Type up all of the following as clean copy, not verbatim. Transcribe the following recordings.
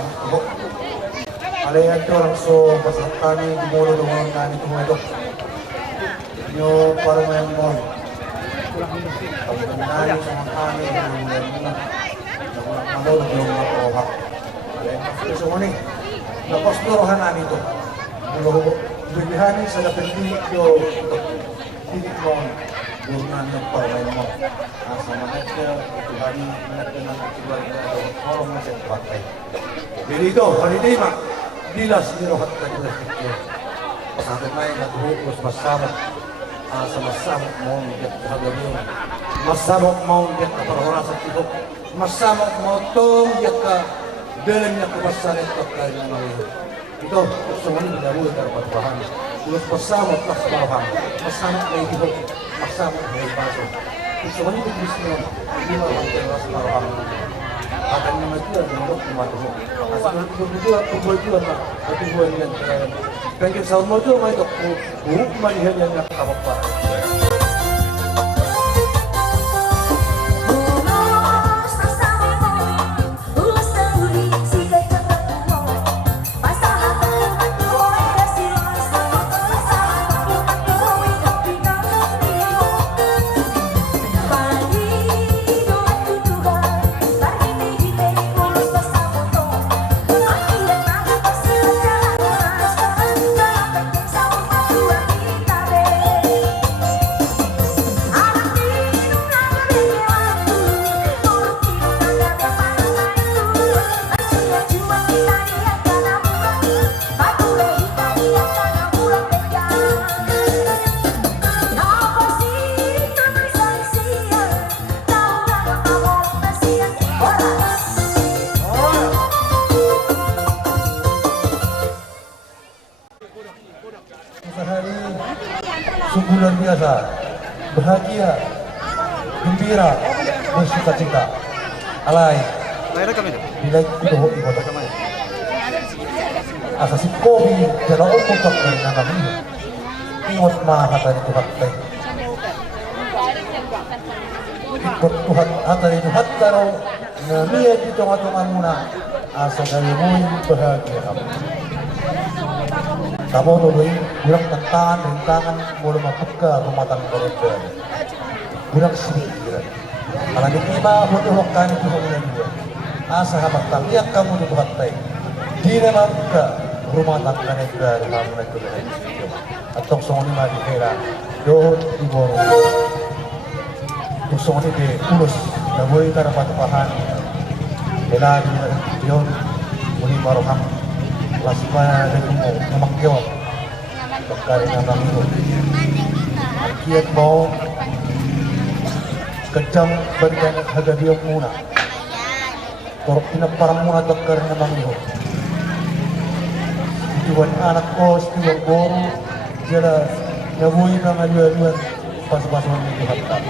maruham ko. Alayan to lang so pasakani gumulo ng nani ko ito. Nyo para mo yung mon. Pagkanay sa mga kami ng na nakulang yung mga kohak. Alayan to so muni. Napasturohan na nito. Bibihanin sa napindilik yung pilit mo gurnan ng parmay mo. Sa manat ka, itubani, manat ka ng itubani na orang na sa patay. Dito, halidima, dilas niro hat ka nila sikyo. Pasakit na yung natuhukos, masamot sa masamot mo, hindi ka hagawin. Masamot mo, hindi ka parahura sa tibok. Masamot mo, tong, hindi ka dalam niya kumasalit at kayo ng mga ito, gusto mo nyo nalaroy ka ng pagpahan. Ulos pasamot na sa baruhang, masamot na itibok, masamot na ibaso. Gusto mo nyo tigris nyo, hindi mo ang tera sa baruhang. At ang naman ito, ang mga kumatuhok. At sa mga tuboy ito, at tuboy niyan. Pagkakit sa mo ito, may ito, buhuk manihan yan na kapapaan. Sehari sungguh luar biasa, bahagia, gembira, bersuka cita. Alay, bila kudoh di kota kami. Asa si Kobi jala ukutak dari kami. Ingat mahatan itu hakte. Ikut Tuhan hatar itu hataro namiya di tengah-tengah muna. Asa dari mui bahagia kami. Kamu tuh kurang rintangan mulai mabuka rumah tangga mereka. Kurang sedikit. Kalau diterima butuh waktu itu hanya dua. Asa habat lihat kamu tuh hatai. Dia mabuka rumah tangga mereka rumah mereka mereka. Atau songoni maju kira. Doh ibu. Songoni de urus. Naboi cara patuhan. Bela dia muni maroham. Laspa dengan memanggil perkara nama itu. Kiat mau kejam berikan harga dia muna. Korok tina parang muna perkara nama itu. Tuan anak kos, tuan guru, jelas ngabui nama jual pas-pasan itu hatta.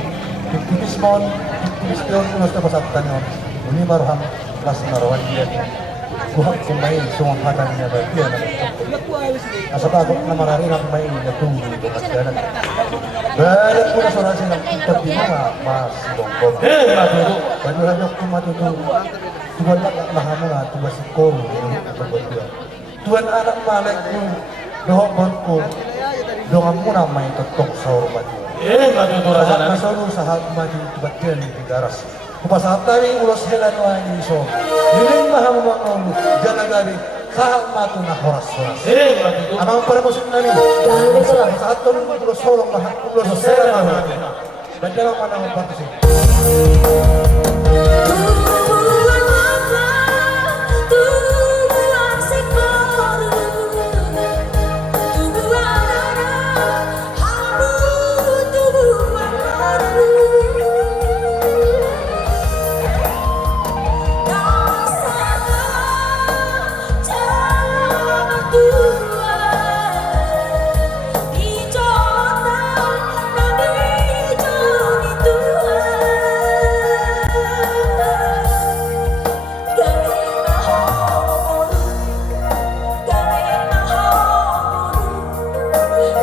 Tipis mon, tipis pion terus pasatan yon. Ini marham las marwan dia. Kuhak kumain semua hadannya bagian. Asal aku nama rari nak main nyetung di kasihan. Banyak pun seorang yang kita di mana mas bongkong. Matu baju hanya kumatu tu. Tuan nak mahamuna tu masih koru untuk berdua. Tuan anak malek tu dohok bonku dohok muna main ketok sahur baju. Matu tu rasa nak. Sahur sahal maju bagian di garas. Kupasahat tayo ulos helan wani so. Hiling mahamumang jangan gabi sahal matu na horas-horas. Amang para musik nani. Saat turun ulos holong mahal ulos helan wani. Bandalang manang partisi.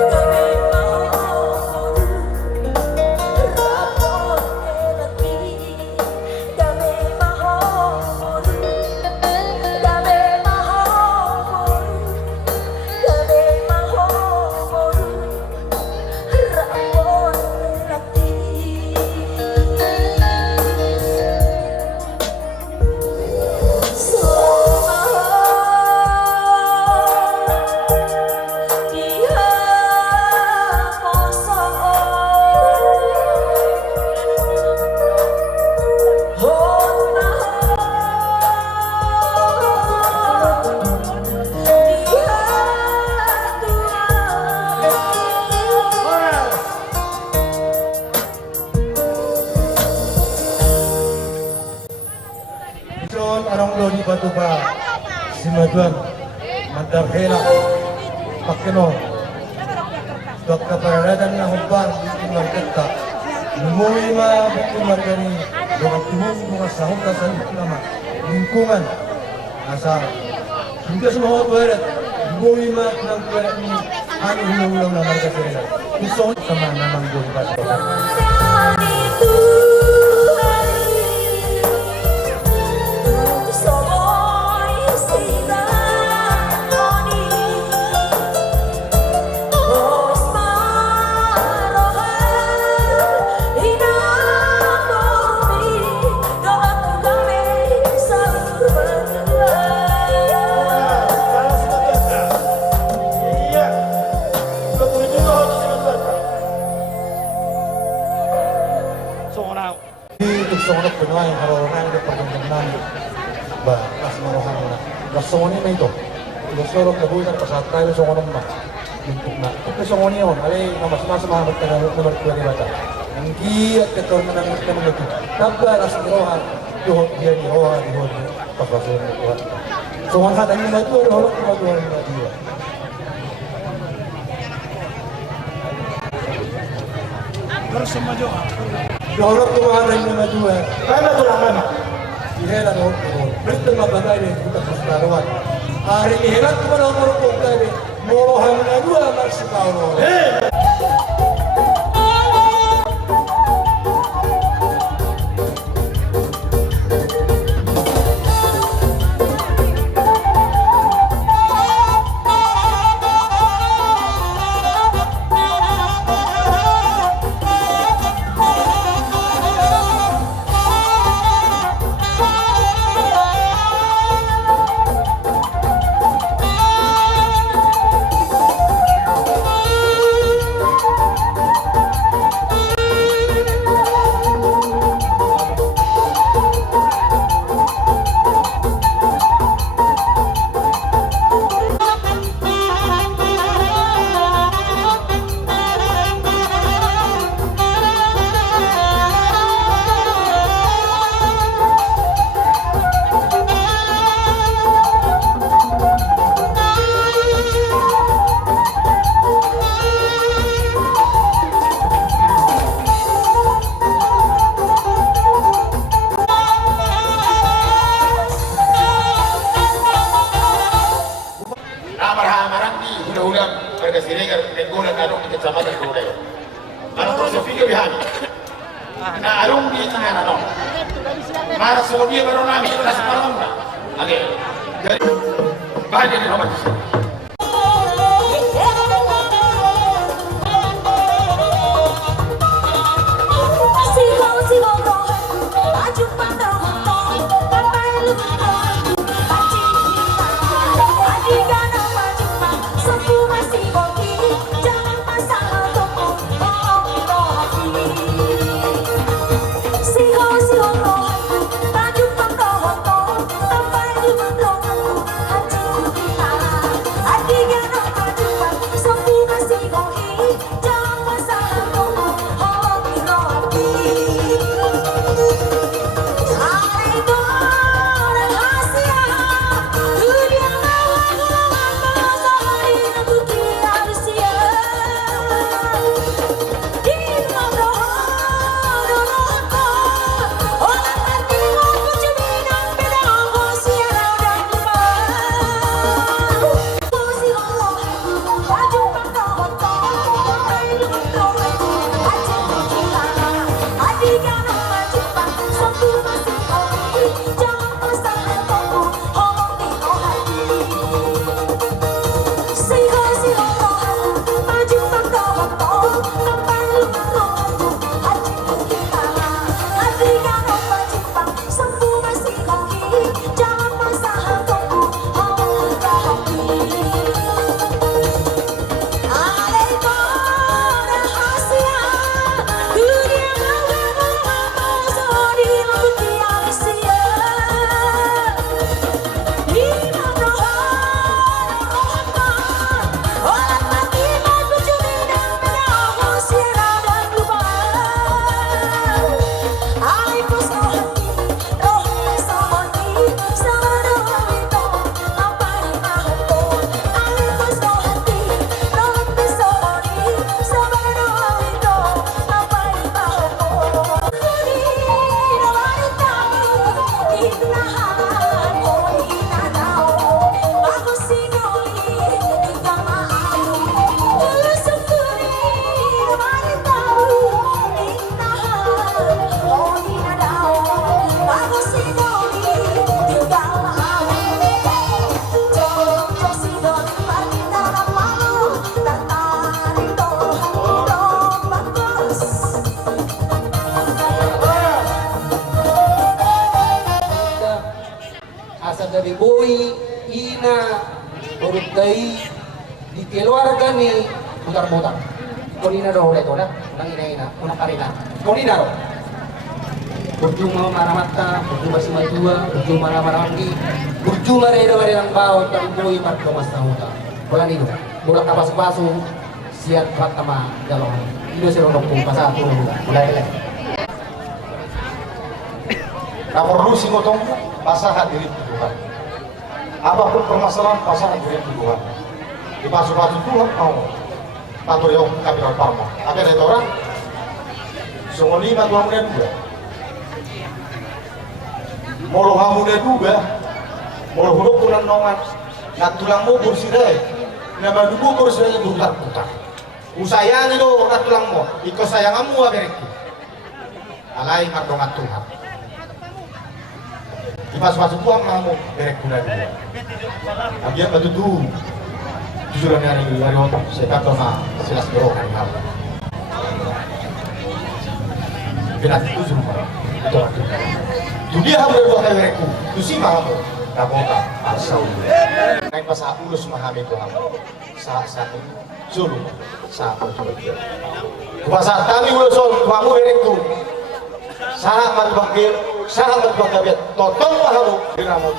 Gawe tu ba si majuan mandar hela pakeno dokta paradadan na hubbar bikin marketa lumui ma bikin margani dengan tumung bunga sahut sa nama lingkungan asa hingga semua berat lumui ma ng berat ni ano hinulang na marga sila gusto sama namang buhay ba Sono Pinoy harorangan de pagdamnan ba kas marohan na lasoni na ito losoro kabuyan pasat tayo sa konom ba untuk na ito soni on alay na mas mahamat ka na numero 2 ni bata ang giat ka to na ng mga ito tabla as rohan yo dia ni rohan di hon papasun ko so ang hatan ni matu rolok ko do ni dia terus maju Jorok kemarin yang maju karena tu lama ihela no betul mabagai ni kita perseteruan hari ihela tu mana orang kota ni mau hamil dua masih kau Mara Sodia baru nami kelas malam lah. Oke. Jadi bahagia di nomor. dari di keluarga ni putar-putar. Koordinador udah itu dah, unang ina-ina, unang karina. Koordinador. Berjumpa maramata, berjumpa semajua, berjumpa maramati, berjumpa reda ng bawat tambui marko mas tahuta. Bulan itu, bulan kapas pasu, siat patama dalam. Itu serondong pun pasatu, mulai lagi. Rapor lu sih ngotong pasangan diri Tuhan. Apapun permasalahan pasangan diri Tuhan. Di pasu-pasu Tuhan mau patur yang kapital parma. Ada dari orang semua 5 Tuhan muda juga. Molo hamuda juga. Molo huruf punan nongan. Nak tulang mo kursirai. Nama dugu kursirai putar-putar. Usayang itu nak tulang mo. Iko sayangamu abereki. Alai kardongan Tuhan. Di pas-pas Tuhan mau berek guna dia. Abian batu tu tujuan hari otak. Saya kata mah silas berok hari hal. Benar itu semua. Itu waktu. Tu dia hamil dua kali berekku. Tu si mah hamil. Nakota asal. Naik pas ulus mahami tu hamil. Satu sulu. Satu coba. Kuasa kami ulus kamu berekku. Sangat berbakir, sangat berbakir. Totong mahamu diramu.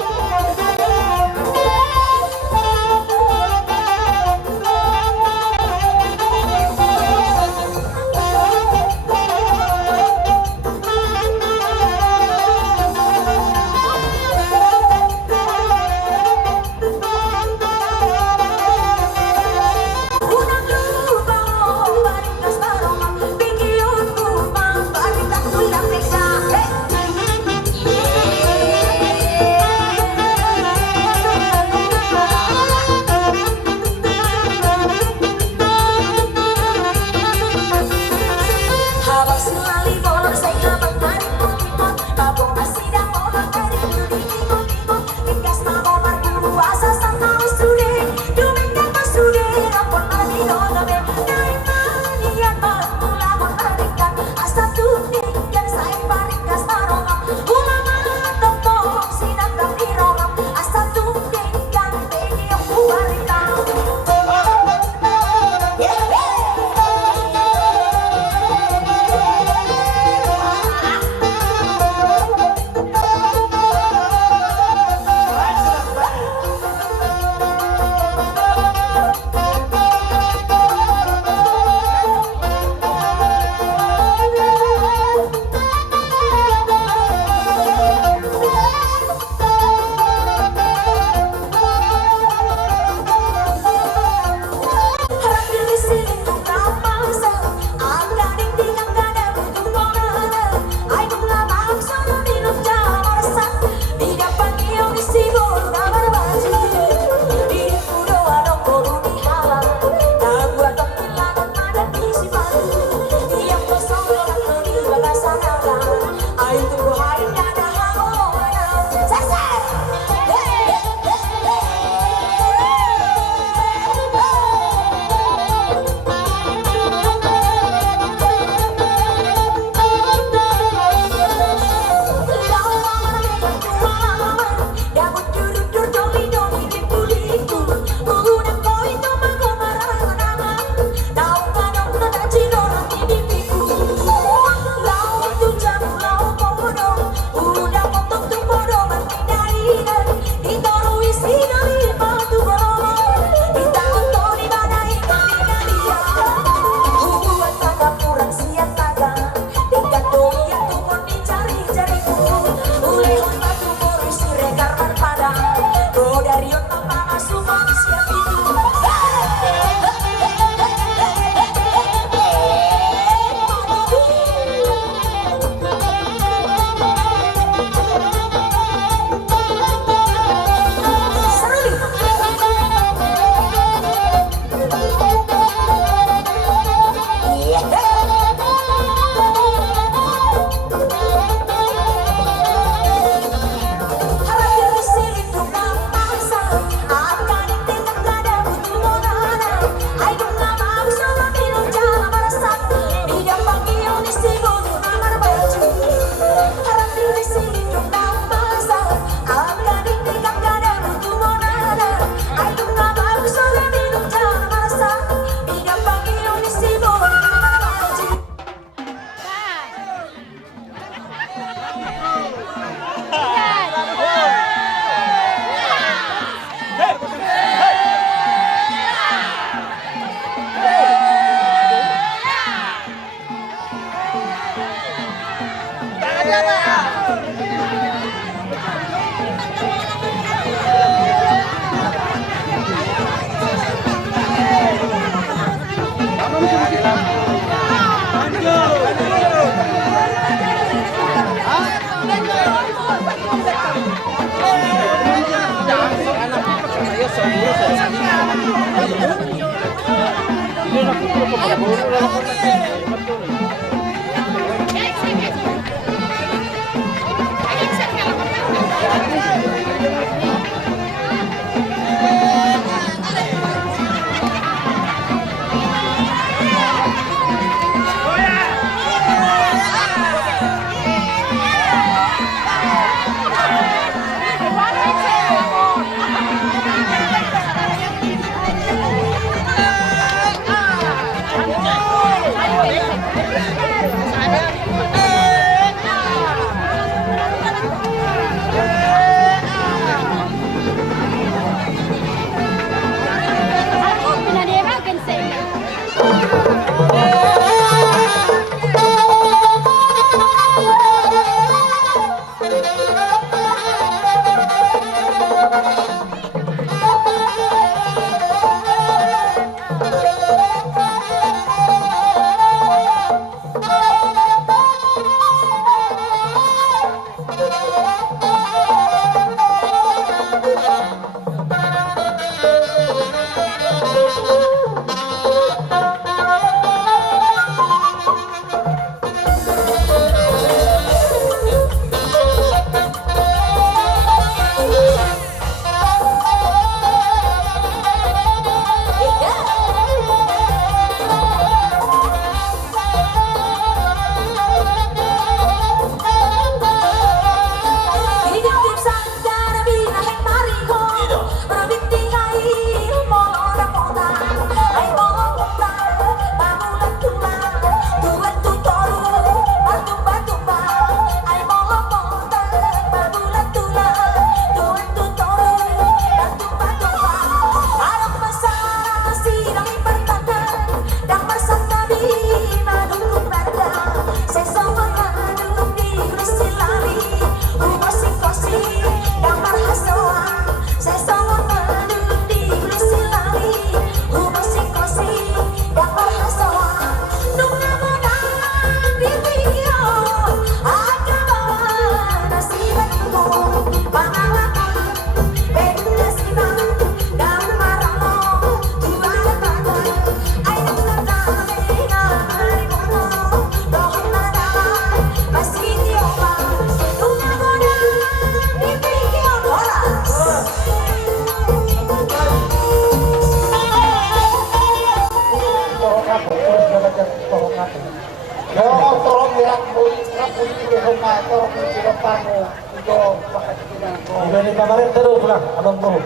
Ibani kemarin terus pulang, abang bro.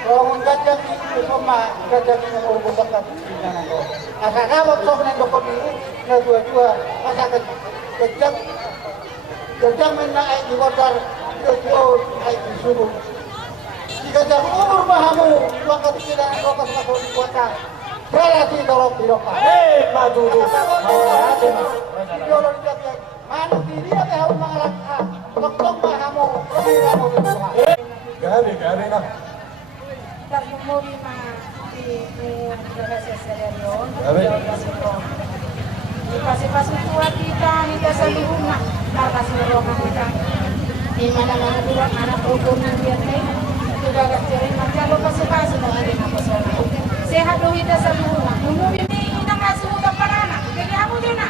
Kalau gajah itu sama gajah yang urut dekat di sana tu. Asal kamu sok nak dokter ini, nak dua-dua, asal gajah menaik di wajar, jauh naik di subuh. Jika jam umur bahamu, waktu tidak dokter nak di wajar. Berarti dorong di dokter. Maju tu. Dorong di dokter. Mana dia tahu mengalahkan dokter bahamu, kamu berdoa. Gabi nak. Terumuri di Indonesia Serion, di pasi-pasi tua kita, kita selalu rumah, kita selalu kita. Di mana-mana juga anak hukumnya dia juga gak cering macam lo pasi-pasi dengan dia apa soalnya. Sehat dong kita selalu rumah. Umum ini kita ngasih muka para anak, jadi kamu juga.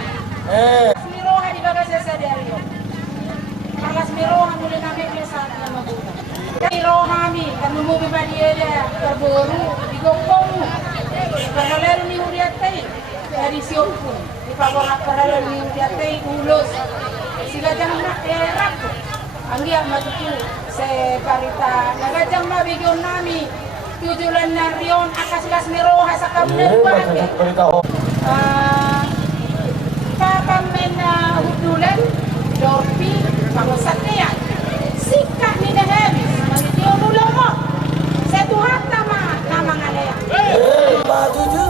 Semiroha di Indonesia Serion. Kalau semiroha mulai nabi misalnya nama bukan. Rohami kan umuwi ba dia terbaru digongkong paralel ni uriatay edisyon ko ipabora paralel ni uriatay ulos sila jang na erap ang iya matutu sa parita nagajang mabigyon nami tujulan na riyon akas ni Roha sa kamunan ba kakamen na hudulan dorpi pangusat niya sikap ni Nahemis Manitio Nulomo setuhat nama ngalaya Maju tu.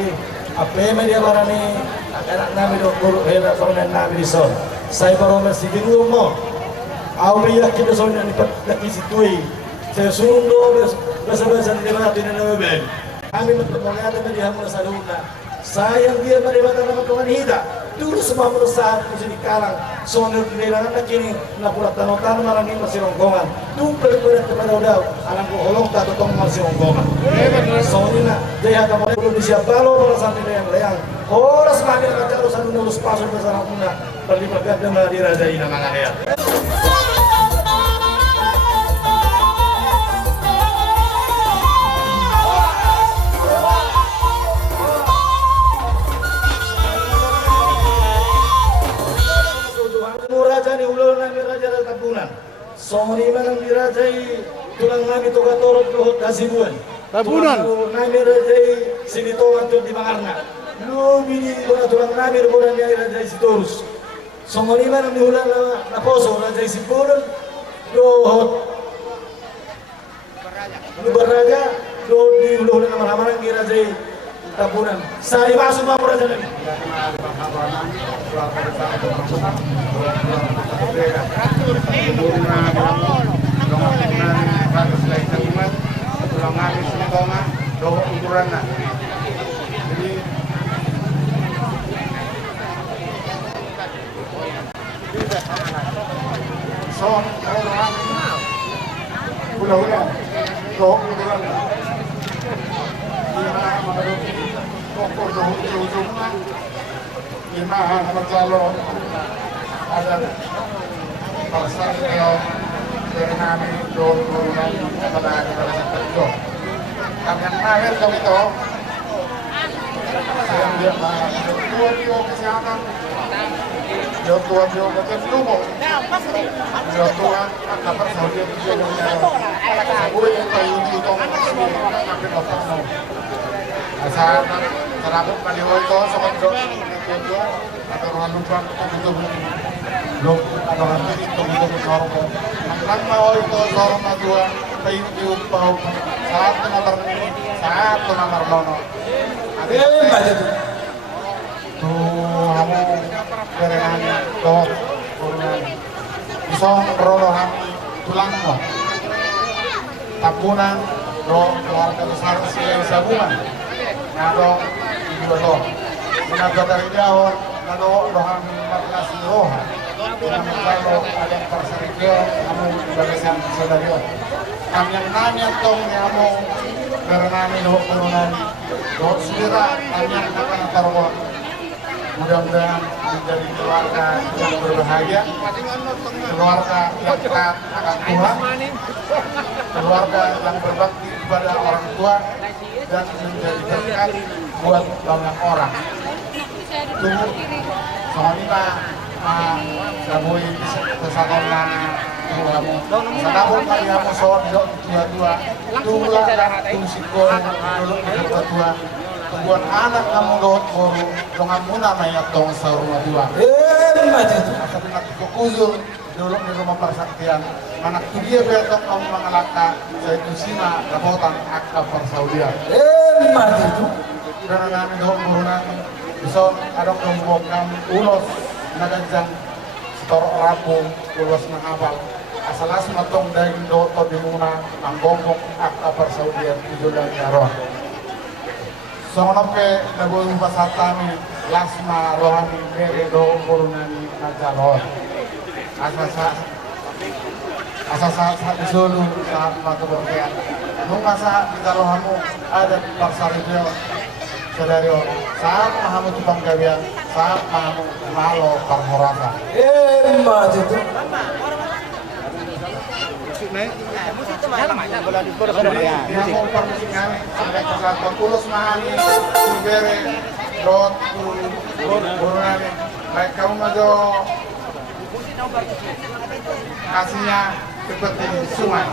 lagi apa media marani anak nabi do guru hela sonan nabi son saya baru masih di rumah aku yakin sonan ni lagi situi saya sundo bahasa di mana di nabi kami mengenai media masaluna sayang dia melibatkan nama Tuhan hida dulu semua perusahaan di sini kalang soalnya kehilangan kini nak pulang tanah marani masih rongkongan tumpel kepada udah anakku holong tak totong masih rongkongan soalnya dia akan mulai belum disiap balo perasaan yang leang orang semakin akan urusan nulus pasur besar puna berlipat dengan dirajai nama ngaya. Raja ni ulo nami raja dari Tabunan. Songoni manang dirajai tulang nami toga torot lohot dasibuan. Tabunan. Nami rajai sini tongan tuh di Mangarna. Lu bini tulang nami reburan yang rajai sitorus. Songoni manang di ulang na poso rajai siburan lohot. Lu beraja do di ulo nama lamaran di rajai Tabunan. Saya masuk mau raja lagi. ada pasal yang dari kami don turunan pada itu kami yang akhir kami itu yang dia tua kesehatan tua betul tubuh tua akan bersaudara juga dengan gue yang kayu itu kami dapat saat terapuk pada waktu sobat itu atau orang lupa itu belum ada lagi itu sorong nang mau itu sorong dua kayu itu bau satu nomor lono ada tuh kamu berenang dok berenang bisa perolohan tulang no Tabunan do keluarga besar Sabungan nado dua do menaga dari jauh nado dohan matlas roha dengan kalau ada perserikia kamu barisan saudara kami yang nanya tong kamu berenang do turunan do sira kami yang akan taruh mudah-mudahan menjadi keluarga yang berbahagia, keluarga yang taat akan Tuhan, keluarga yang berbakti kepada orang tua dan menjadi berkat buat banyak orang. Tunggu, soalnya sabui kesalahan kamu, sadabun kali kamu soal dua-dua, tunggulah tunggu sikon dulu kedua. Buat anak kamu doh baru dongan muna mayat dong sarunga dua. Macam itu. Tapi nanti kukuzul dulu di rumah persaktian. Anak tu dia betok kamu mengalaka saya itu sima rapotan akta persaudian. Macam itu. Karena kami doh burunan bisa ada kelompok kami ulos nagajang setor rapu ulos nangabal. Asalas matong daging doh to di muna ang gombok akta persaudian tujuh dan jaron. Songonope nabulu pasatami lasma rohani bere do burunani najalon asasa disulu saat keberkean nung masa kita rohamu ada di pasar itu sadario saat mahamu tukang gawian saat mahamu malo parmorasa itu Yang permusikan sampai ke saat Paulus mahani Subere Rot Burunani baik kamu majo kasihnya seperti sungai.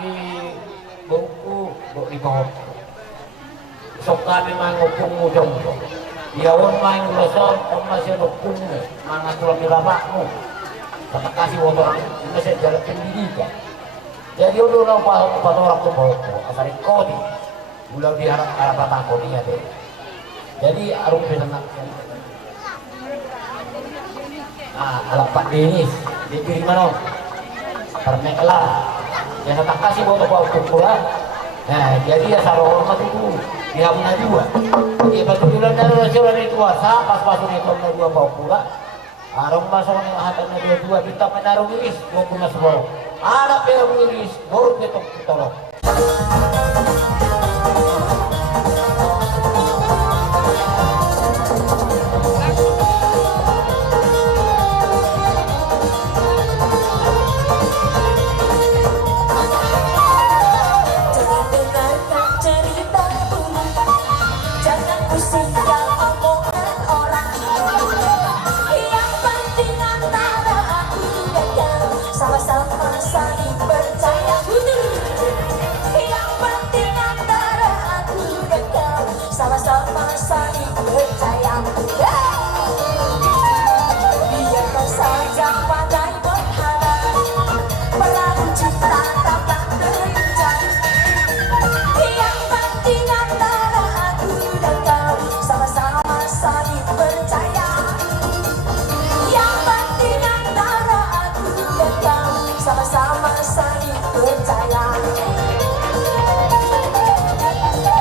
di buku di bawah sokani main ngopung mujong dia on main lesson on masih ngopung mangat tulang dilabakmu kata kasih motor masih jalan pendidikan jadi udah nampak orang tuh mau asarin kodi bulan di arah batang kodinya deh jadi arum berenang ala Pak Denis di kiri mana permeklah yang kata kasih motor bawa pukulan nah jadi ya sarong hormat itu dia punya juga dia batu bulan dari Rasulullah itu wasa pas masuk itu dua bawa pula arong masuk yang hatanya dua kita menaruh iris dua punya semua anak yang iris baru kita tolong sama-sama saling percaya. Yang penting antara aku dan kau sama-sama saling percaya. Biarkan saja badai berhana melalu cinta takkan terhenti. Yang penting antara aku dan kau sama-sama saling percaya. Yang penting antara aku dan kau sama-sama saling percaya.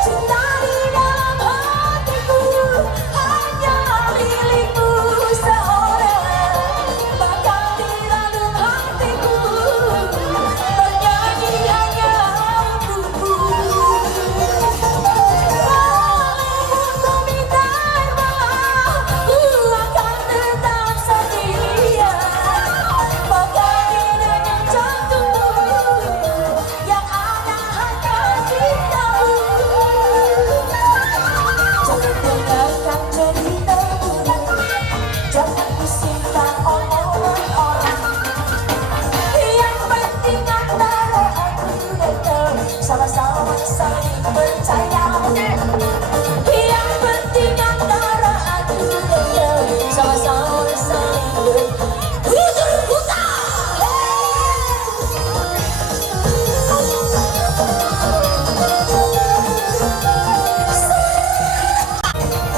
Cinta di dalam hatiku hanya milikmu seorang. Bahkan di dalam hatiku bernyanyi hanya untukku. Walaupun kau minta maaf, ku akan tetap setia. Bahkan di dalam jantungku yang ada hanya cintamu. Jangan dengarkan ceritamu, jangan pusingkan omongan orang. Yang penting antara aku dan kau sama-sama saling percaya. Yang penting antara aku dan kau sama-sama saling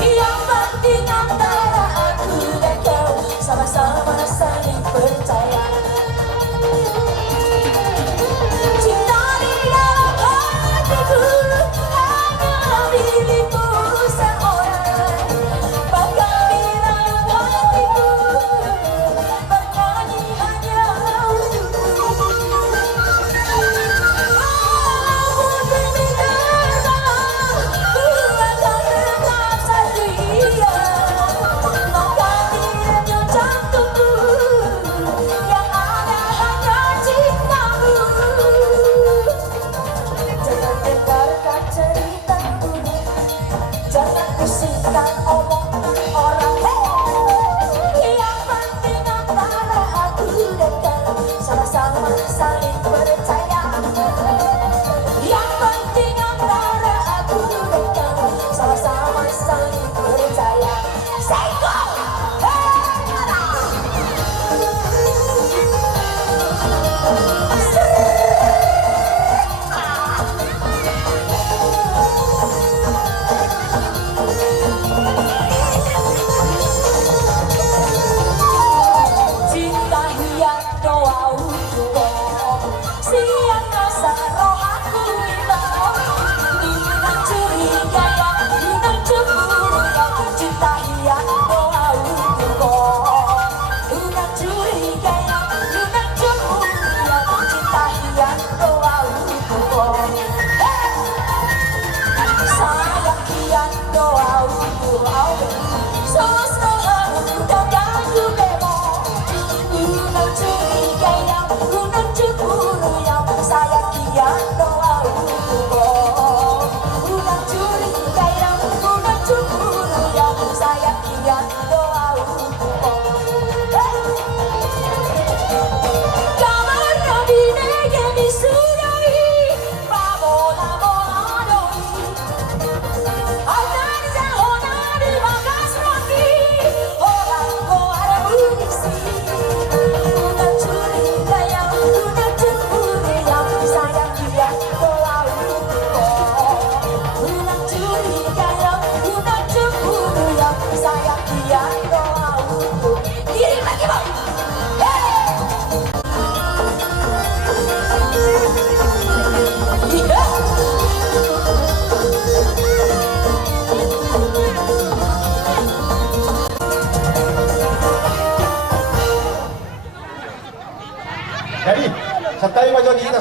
Yang penting antara aku dan kau sama-sama saling percaya. Cinta di dalam hatiku hanya milikmu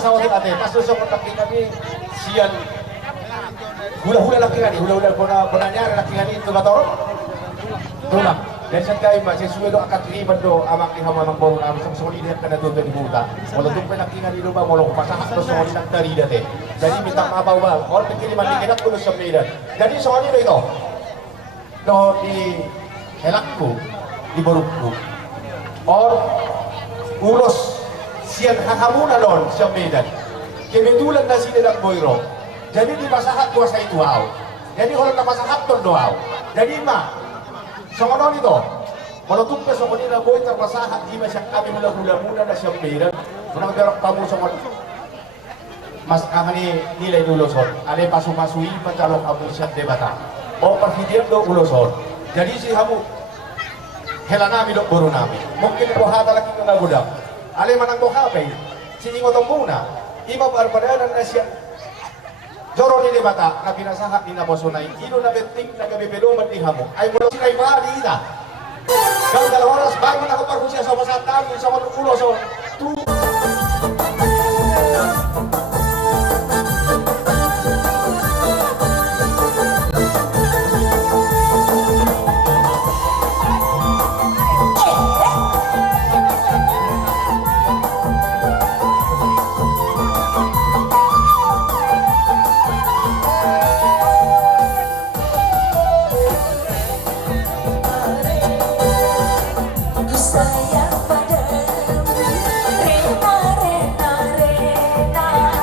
sawat ate pas susok tapi kami sian hula-hula laki kani hula-hula kona nyari laki kani itu bator tulang dan santai mbak sesuai do akan riban do amak di hama nang borong am sang soli dia kana do di buta wala tung laki kani do ba molong pasahat do soli nang tari date jadi minta maaf ba or pikir mandi kita kulo sa medan jadi soli do ito do di helakku di borukku or ulos sian hakamuna don sa medan kebetulan na sini dak boiro jadi di pasahat kuasa itu au jadi kalau na pasahat ton do au jadi ma songonon ito kalau tumpe songonin na boy terpasahat di masyak kami hula-hula muna na sa medan menang derok kamu songon mas kahani nilai uloson ale pasu-pasui pancalok abu siat debata o perhidian do uloson jadi si kamu hela nami do boro nami mungkin ko hata laki na budak ale manang ko hape si ingotong muna ima barbadanan na siya joro ni debata na pinasahat ni na bosonay ino na beting na gabibeluman ni hamo ay mula sila'y mahali ina gagdala oras bago na kaparkusya sa masatan sa manukulo so Ku sayang padamu, Rena, Rena, Rena.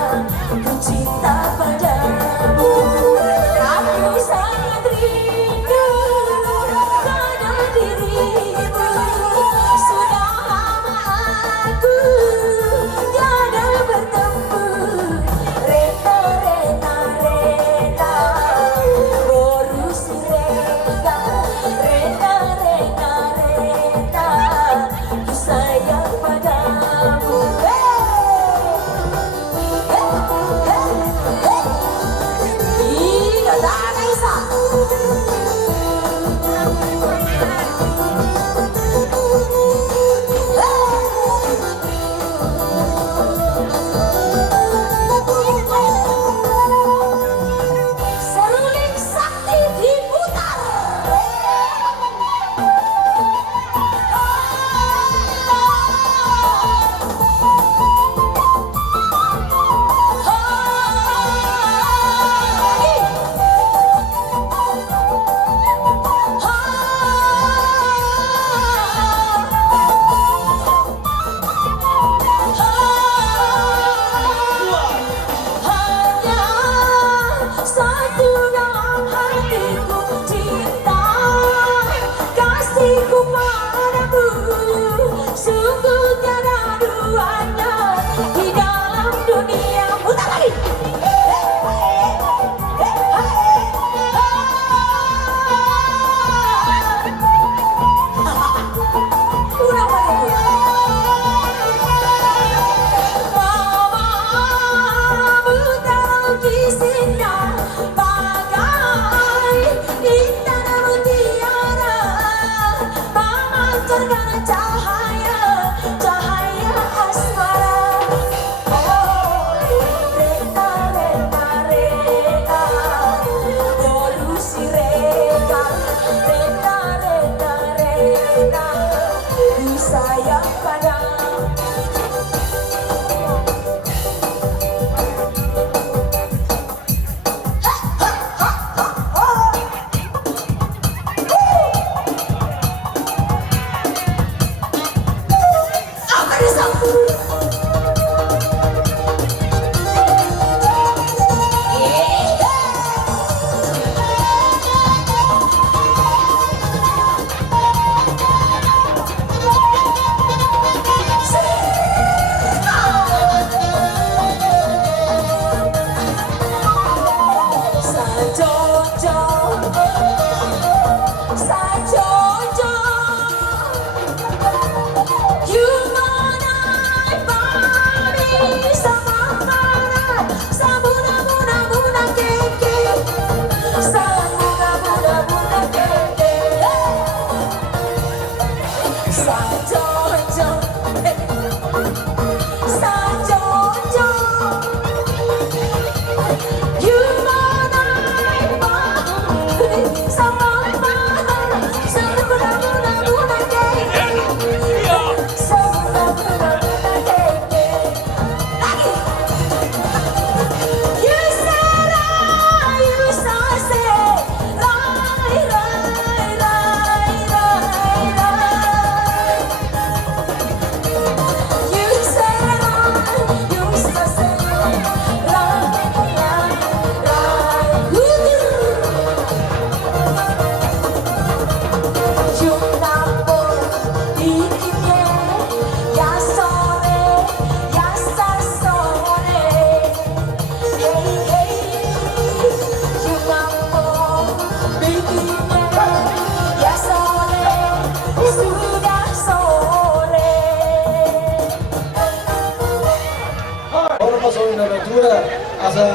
asa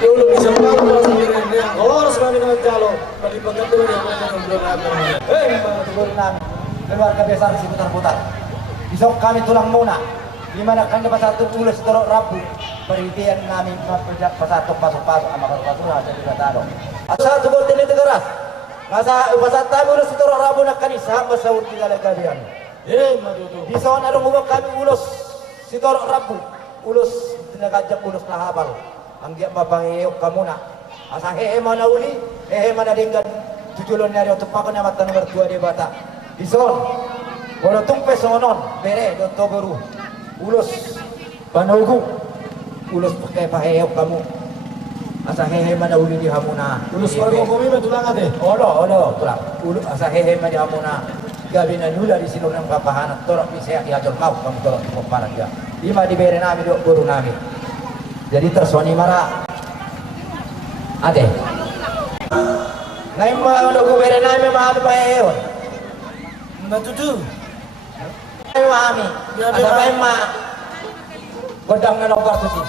dulu bisa mampu sendiri dia kalau harus kami dengan calo bagi pegawai yang belum turunan keluarga besar si putar-putar. Besok kami tulang muna. Di mana kan dapat satu ulas terok rabu. Perhentian kami pasatok pasok-pasok sama pasok jadi batado. Asal sebut ini tegeras. Masa pasat tamu ulas terok rabu nak kani sama sahur tiga lagabian. Di sana dong ubah kami ulas si terok rabu. Ulas tinagajak ulas na habal. Ang giya mapangiyok kamuna. Asa hehe mana uli, hehe mana dinggan tujulon nyari untuk pakai nama nomor 2 di bata. Bison, walau tumpe sonon, bere doto beru, ulus panoigu, ulus pakai paheyok kamu. Asa hehe mana uli di hamuna. ulus warga kami betulang ade. Olo tulang. Ulus asa hehe mana di hamuna. Gabi na nula di sini orang kapahan, torok bisa diajar mau kamu torok keparan dia. Lima di bere nami dok beru nami. Jadi tersoni marah. Ade. Ngayon mga nagubere namin mga paeyo. Matutu. Ay mami. Asabay ma. Godang na lugar to si.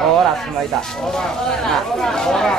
Oras semua itu. Ora.